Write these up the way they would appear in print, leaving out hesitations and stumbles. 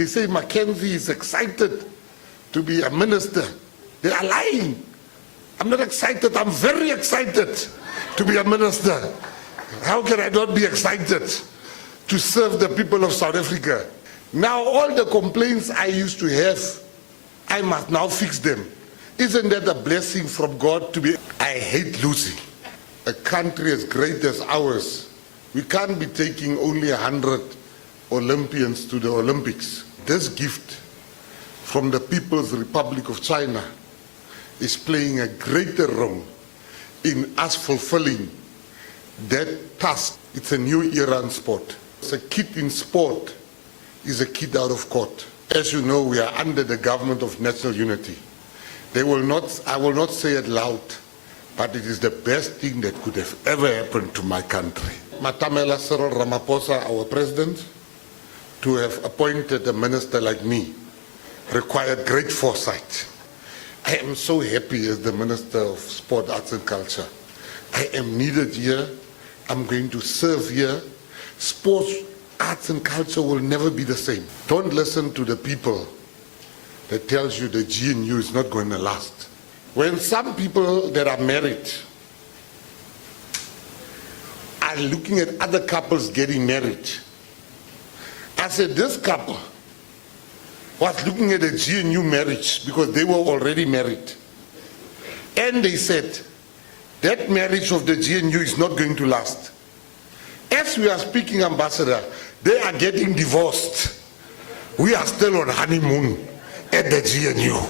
They say Mackenzie is excited to be a minister. They are lying. I'm not excited. I'm very excited to be a minister. How can I not be excited to serve the people of South Africa? Now all the complaints I used to have, I must now fix them. Isn't that a blessing from God to be? I hate losing. A country as great as ours, we can't be taking only 100 Olympians to the Olympics. This gift from the People's Republic of China is playing a greater role in us fulfilling that task. It's a new era in sport. A kid in sport is a kid out of court. As you know, we are under the government of national unity. I will not say it loud, but it is the best thing that could have ever happened to my country. Matamela Cyril Ramaphosa, our president, to have appointed a minister like me required great foresight. I am so happy as the Minister of Sport, Arts and Culture. I am needed here. I'm going to serve here. Sports, arts and culture will never be the same. Don't listen to the people that tells you the GNU is not going to last. When some people that are married are looking at other couples getting married, I said this couple was looking at a GNU marriage because they were already married. And they said, that marriage of the GNU is not going to last. As we are speaking, Ambassador, they are getting divorced. We are still on honeymoon at the GNU.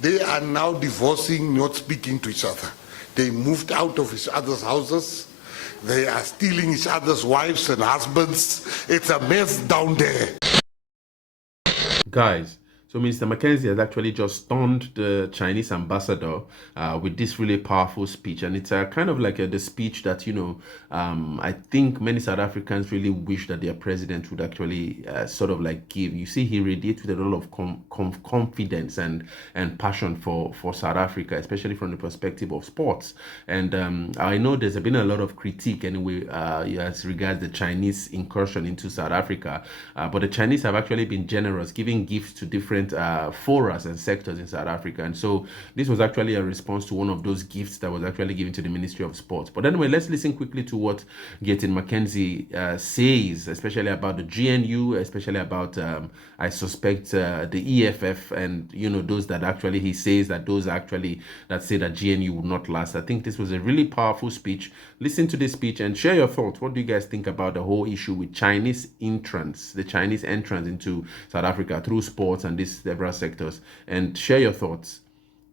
They are now divorcing, not speaking to each other. They moved out of each other's houses. They are stealing each other's wives and husbands. It's a mess down there. Guys, so Mr. McKenzie has actually just stunned the Chinese ambassador with this really powerful speech, and it's kind of like the speech that, you know, I think many South Africans really wish that their president would actually sort of like give. You see, he radiates with a lot of confidence and passion for South Africa, especially from the perspective of sports. And I know there's been a lot of critique anyway as regards the Chinese incursion into South Africa, but the Chinese have actually been generous, giving gifts to different forums and sectors in South Africa. And so this was actually a response to one of those gifts that was actually given to the Ministry of Sports. But anyway, let's listen quickly to what Gayton McKenzie says, especially about the GNU, especially about, I suspect, the EFF, and, you know, those that actually, he says that those actually that say that GNU would not last. I think this was a really powerful speech. Listen to this speech and share your thoughts. What do you guys think about the whole issue with Chinese entrance, the Chinese entrance into South Africa through sports and these several sectors? And share your thoughts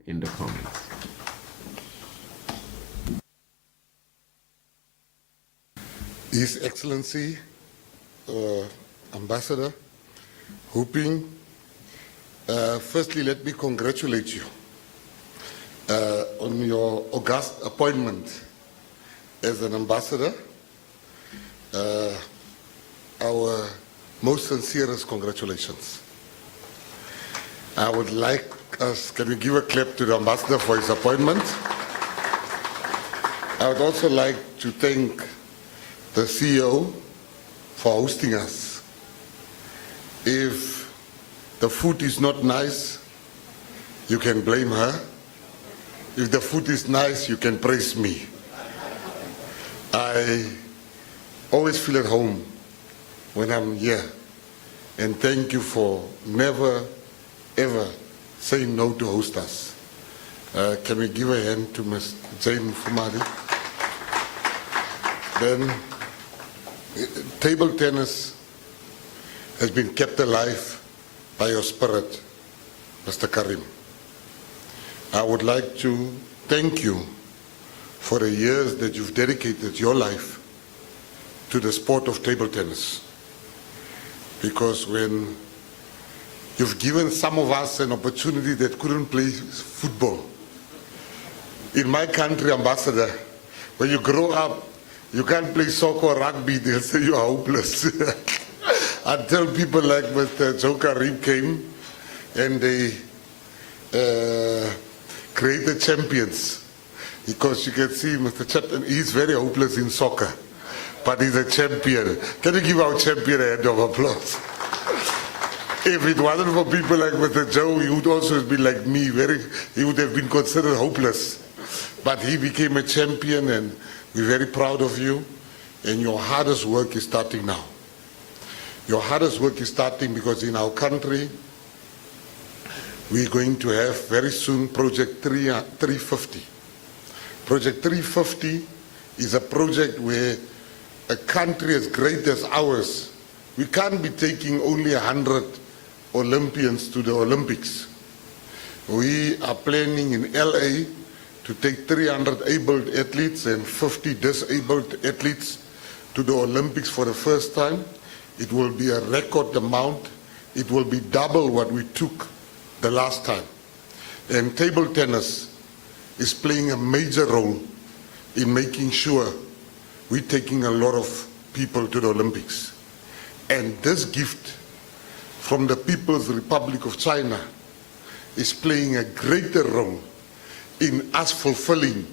in the comments. His Excellency, Ambassador Hooping, firstly, let me congratulate you on your august appointment as an ambassador. Our most sincerest congratulations. I would like us, can we give a clap to the ambassador for his appointment? I would also like to thank the CEO for hosting us. If the food is not nice, you can blame her. If the food is nice, you can praise me. I always feel at home when I'm here. And thank you for never, ever saying no to host us. Can we give a hand to Ms. Jane Mufumadi? Then, table tennis has been kept alive by your spirit, Mr. Karim. I would like to thank you for the years that you've dedicated your life to the sport of table tennis. Because when you've given some of us an opportunity that couldn't play football. In my country, Ambassador, when you grow up, you can't play soccer or rugby, they'll say you are hopeless. Until people like Mr. Joe Karim came and they created champions. Because you can see Mr. Chapman, he's very hopeless in soccer, but he's a champion. Can you give our champion a hand of applause? If it wasn't for people like Mr. Joe, he would also have been like me, he would have been considered hopeless. But he became a champion, and we're very proud of you. And your hardest work is starting now. Your hardest work is starting because in our country, we're going to have very soon Project 350. Project 350 is a project where a country as great as ours, we can't be taking only 100 Olympians to the Olympics. We are planning in LA to take 300 able athletes and 50 disabled athletes to the Olympics for the first time. It will be a record amount. It will be double what we took the last time. And table tennis is playing a major role in making sure we're taking a lot of people to the Olympics. And this gift from the People's Republic of China is playing a greater role in us fulfilling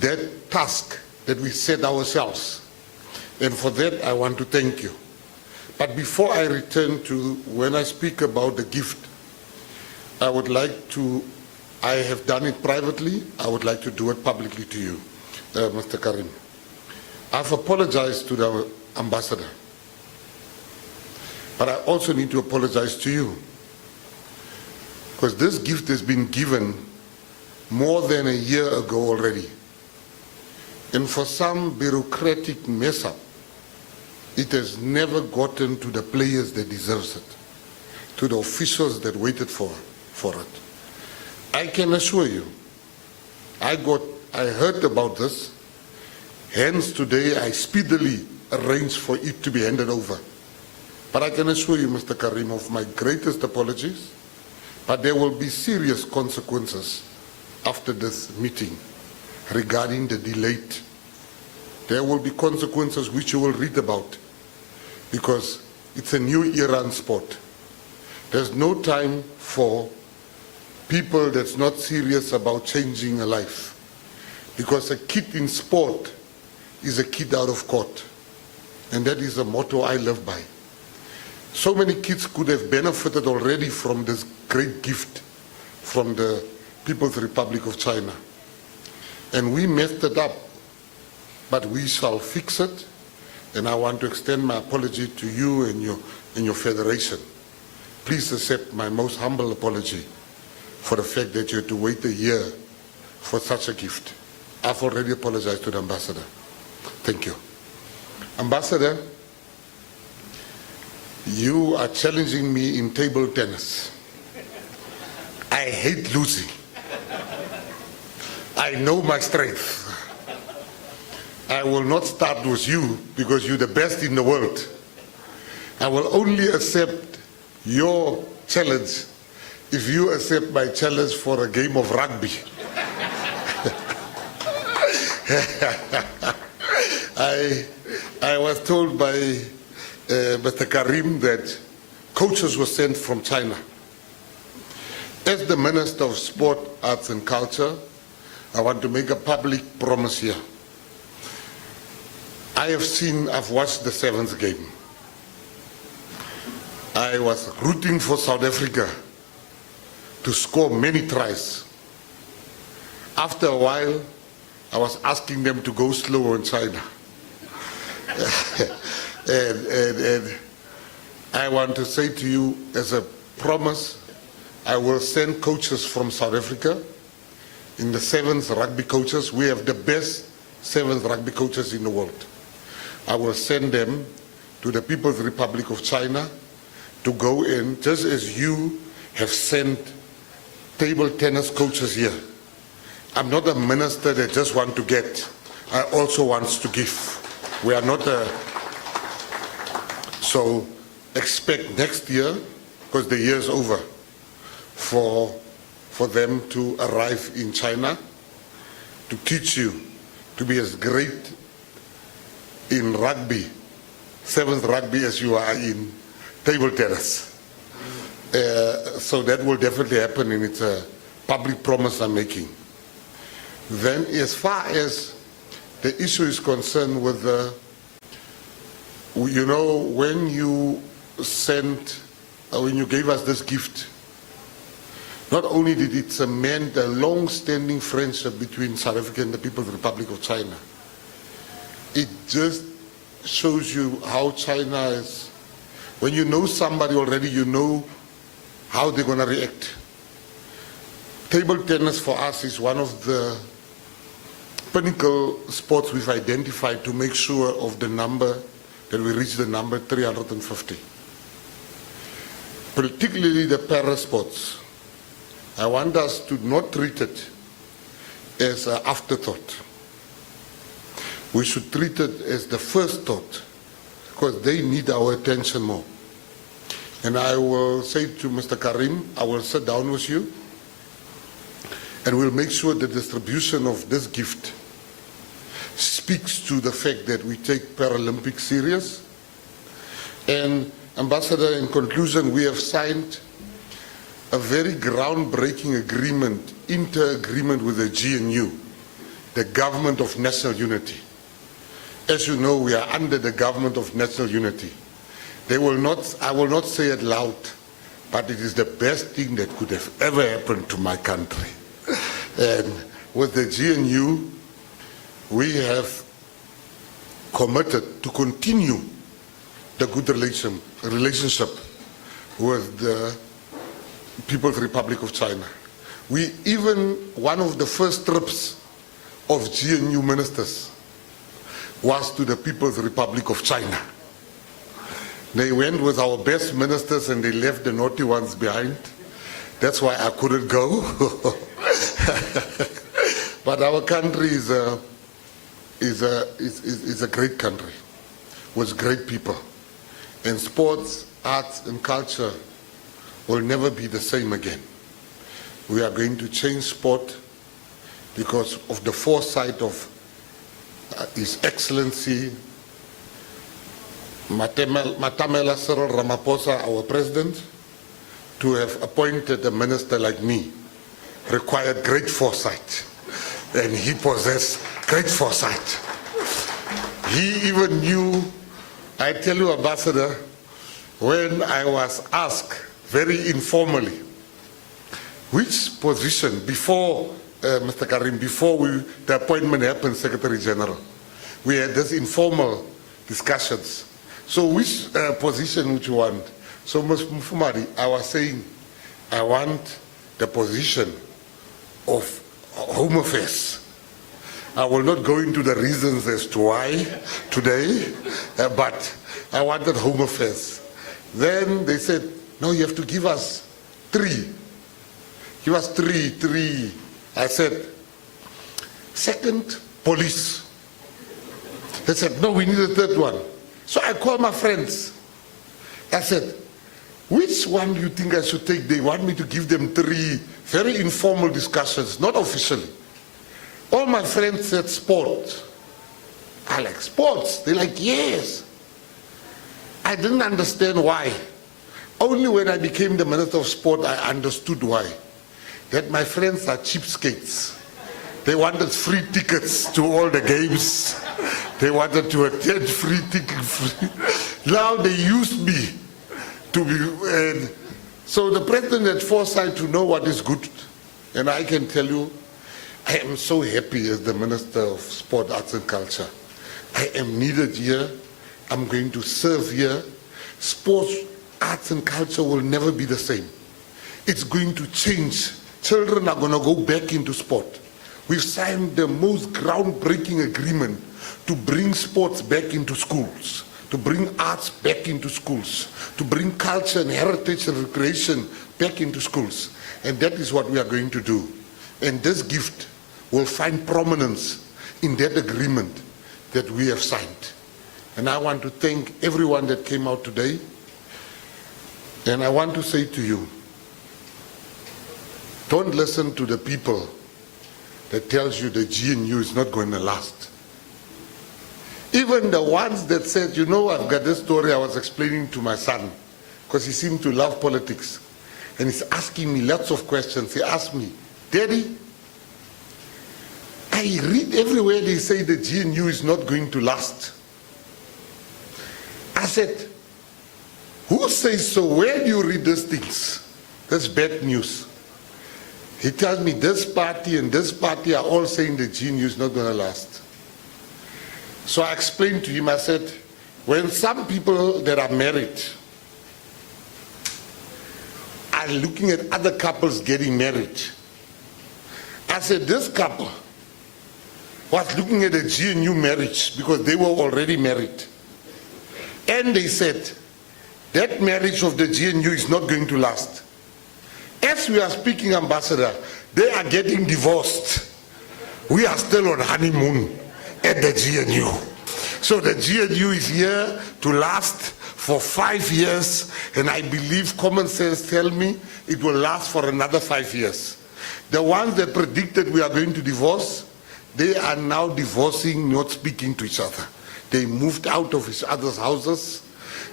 that task that we set ourselves. And for that, I want to thank you. But before I return to when I speak about the gift, I would like to, I have done it privately, I would like to do it publicly to you, Mr. Karim. I've apologized to the ambassador, but I also need to apologize to you, because this gift has been given more than a year ago already. And for some bureaucratic mess up, it has never gotten to the players that deserves it, to the officials that waited for it. I can assure you, I heard about this, hence today I speedily arranged for it to be handed over. But I can assure you, Mr. Karim, of my greatest apologies, but there will be serious consequences after this meeting regarding the delayed. There will be consequences which you will read about, because it's a new era in sport. There's no time for people that's not serious about changing a life, because a kid in sport is a kid out of court, and that is a motto I live by. So many kids could have benefited already from this great gift from the People's Republic of China, and we messed it up, but we shall fix it. And I want to extend my apology to you and your federation. Please accept my most humble apology for the fact that you had to wait a year for such a gift. I've already apologized to the ambassador. Thank you. Ambassador, you are challenging me in table tennis. I hate losing. I know my strength. I will not start with you because you're the best in the world. I will only accept your challenge if you accept my challenge for a game of rugby. I was told by Mr. Karim that coaches were sent from China. As the Minister of Sport, Arts and Culture, I want to make a public promise here. I've watched the sevens game. I was rooting for South Africa to score many tries. After a while, I was asking them to go slower in China. and I want to say to you as a promise, I will send coaches from South Africa in the sevens rugby coaches. We have the best sevens rugby coaches in the world. I will send them to the People's Republic of China to go in, just as you have sent table tennis coaches here. I'm not a minister that just want to get. I also want to give. We are not a... So expect next year, because the year is over, for them to arrive in China to teach you to be as great in rugby, sevens rugby, as you are in table tennis. So that will definitely happen, and it's a public promise I'm making. Then as far as the issue is concerned with the, you know, when you send when you gave us this gift, not only did it cement a long-standing friendship between South Africa and the People's Republic of China, it just shows you how China is. When you know somebody already, you know how they're going to react. Table tennis for us is one of the pinnacle sports we've identified to make sure of the number, that we reach the number 350. Particularly the para sports. I want us to not treat it as an afterthought. We should treat it as the first thought, because they need our attention more. And I will say to Mr. Karim, I will sit down with you and we'll make sure the distribution of this gift speaks to the fact that we take Paralympics serious. And Ambassador, in conclusion, we have signed a very groundbreaking agreement, inter-agreement with the GNU, the Government of National Unity. As you know, we are under the Government of National Unity. I will not say it loud, but it is the best thing that could have ever happened to my country. And with the GNU, we have committed to continue the good relationship with the People's Republic of China. One of the first trips of GNU ministers was to the People's Republic of China. They went with our best ministers and they left the naughty ones behind. That's why I couldn't go. But our country is a great country with great people. And sports, arts, and culture will never be the same again. We are going to change sport because of the foresight of His Excellency Matamela Cyril Ramaphosa, our president. To have appointed a minister like me required great foresight, and he possessed great foresight. He even knew, I tell you, Ambassador, when I was asked very informally, which position, before Mr. Karim, before the appointment happened, Secretary General, we had this informal discussions. So which position would you want? So Ms. Mufumari, I was saying, I want the position of Home Affairs. I will not go into the reasons as to why today, but I wanted Home Affairs. Then they said, no, you have to give us 3. Give us 3. I said, second, police. They said, no, we need a 3rd one. So I called my friends. I said, which one do you think I should take? They want me to give them 3 very informal discussions, not officially. All my friends said sport. I like sports. They're like, yes. I didn't understand why. Only when I became the Minister of Sport, I understood why. That my friends are cheapskates. They wanted free tickets to all the games. They wanted to attend free tickets. Now they used me to be, so the president had foresight to know what is good. And I can tell you, I am so happy as the Minister of Sport, Arts and Culture. I am needed here. I'm going to serve here. Sports, arts and culture will never be the same. It's going to change. Children are going to go back into sport. We've signed the most groundbreaking agreement to bring sports back into schools, to bring arts back into schools, to bring culture and heritage and recreation back into schools. And that is what we are going to do. And this gift will find prominence in that agreement that we have signed. And I want to thank everyone that came out today. And I want to say to you, don't listen to the people that tells you the GNU is not going to last. Even the ones that said, you know, I've got this story I was explaining to my son, because he seemed to love politics. And he's asking me lots of questions. He asked me, Daddy, I read everywhere they say the GNU is not going to last. I said, Who says so? Where do you read these things? That's bad news. He tells me this party and this party are all saying the GNU is not going to last. So I explained to him, I said, when some people that are married are looking at other couples getting married, I said, this couple was looking at a GNU marriage because they were already married. And they said, that marriage of the GNU is not going to last. As we are speaking, Ambassador, they are getting divorced. We are still on honeymoon at the GNU. So the GNU is here to last for 5 years, and I believe common sense tell me it will last for another 5 years. The ones that predicted we are going to divorce, they are now divorcing, not speaking to each other. They moved out of each other's houses.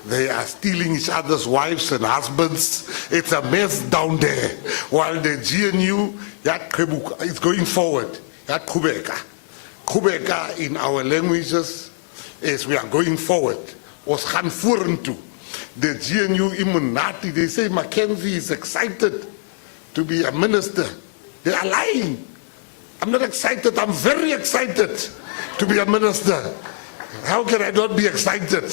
They are stealing each other's wives and husbands. It's a mess down there. While the GNU is going forward. Kubeka in our languages is we are going forward. Was gaan vorentoe. The GNU Immunati, they say McKenzie is excited to be a minister. They are lying. I'm not excited, I'm very excited to be a minister. How can I not be excited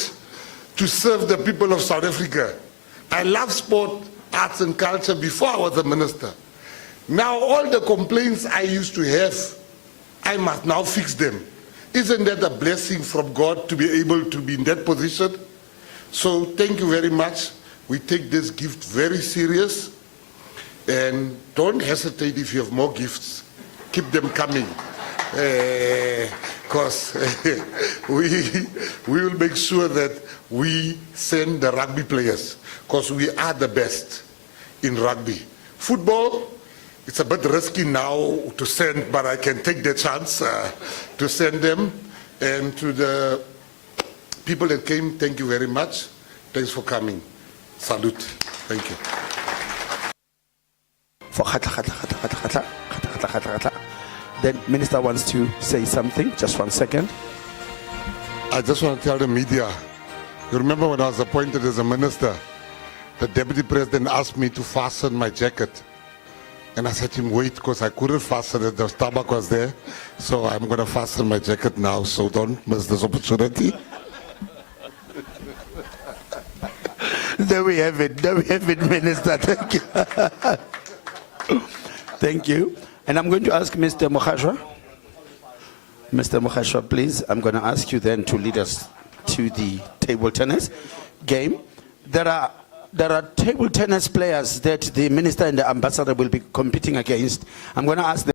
to serve the people of South Africa? I love sport, arts and culture before I was a minister. Now all the complaints I used to have, I must now fix them. Isn't that a blessing from God to be able to be in that position? So thank you very much. We take this gift very serious, and don't hesitate if you have more gifts. Keep them coming. Because we will make sure that we send the rugby players, because we are the best in rugby. Football, it's a bit risky now to send, but I can take the chance to send them. And to the people that came, thank you very much. Thanks for coming. Salute. Thank you. Then Minister wants to say something. Just 1 second. I just want to tell the media, you remember when I was appointed as a minister, the deputy president asked me to fasten my jacket. And I said to him, wait, because I couldn't fasten it, the stomach was there. So I'm going to fasten my jacket now, so don't miss this opportunity. There we have it, Minister. Thank you. Thank you. And I'm going to ask Mr. Mokhashwa. Mr. Mokhashwa, please, I'm going to ask you then to lead us to the table tennis game. There are table tennis players that the minister and the ambassador will be competing against. I'm going to ask them